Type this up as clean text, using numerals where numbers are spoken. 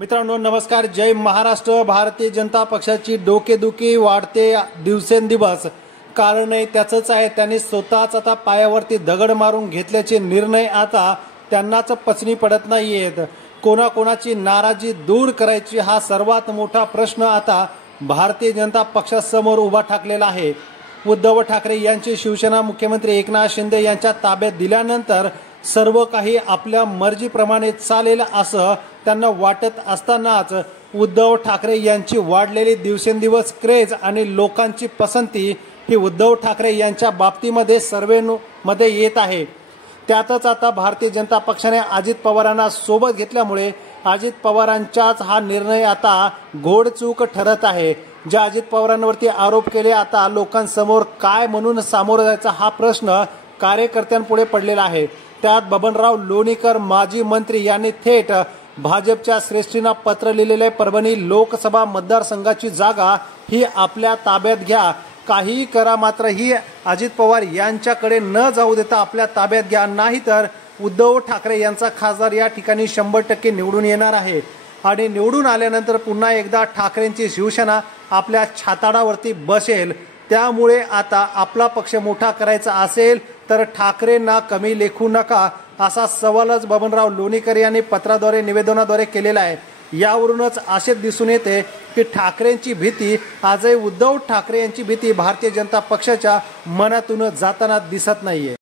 मित्रांनो नमस्कार। जय महाराष्ट्र। भारतीय जनता पक्षाची डोकेदुखी वाढते दिवसेंदिवस। कारण त्याचंच आहे, त्यांनी स्वतःच आता पायावरती दगड मारून घेतल्याचे निर्णय आता त्यांनाच पचनी पडत नाहीयेत। कोणाकोणाची नाराजी दूर करायची हा सर्वात मोठा प्रश्न आता भारतीय जनता पक्षासमोर उभा ठाकलेला आहे। उद्धव ठाकरे यांची शिवसेना मुख्यमंत्री एकनाथ शिंदे यांच्या ताब्यात दिल्यानंतर सर्व काही आपल्या मर्जीप्रमाणे चालेल असं त्यांना वाटत असतानाच उद्धव ठाकरे यांची वाढलेली दिवसेंदिवस क्रेज आणि लोकांची पसंती ही उद्धव ठाकरे यांच्या बाबतीमध्ये सर्वेमध्ये येत आहे। त्यातच आता भारतीय जनता पक्षाने अजित पवारांना सोबत घेतल्यामुळे अजित पवारांचाच हा निर्णय आता घोडचूक ठरत आहे। ज्या अजित पवारांवरती आरोप केले, आता लोकांसमोर काय म्हणून सामोरं जायचा हा प्रश्न कार्यकर्त्यांपुढे पडलेला आहे। त्यात बबनराव लोणीकर माजी मंत्री यांनी थेट भाजपच्या श्रेष्ठींना पत्र लिहिलेले, परभणी लोकसभा मतदारसंघाची जागा ही आपल्या ताब्यात घ्या, काही करा, मात्र ही अजित पवार यांच्याकडे न जाऊ देता आपल्या ताब्यात घ्या, नाहीतर उद्धव ठाकरे यांचा खासदार या ठिकाणी 100% निवडून येणार आहे आणि निवडून आल्यानंतर पुन्हा एकदा ठाकरेंची शिवसेना आपल्या छाताडावरती बसेल। त्यामुळे आता आपला पक्ष मोठा करायचा असेल तर ठाकरेंना कमी लेखू नका, असा सवालच बबनराव लोणीकर यांनी पत्राद्वारे निवेदनाद्वारे केलेला आहे। यावरूनच असे दिसून येते की ठाकरेंची भीती आजही उद्धव ठाकरे यांची भीती भारतीय जनता पक्षाच्या मनातून जाताना दिसत नाहीये।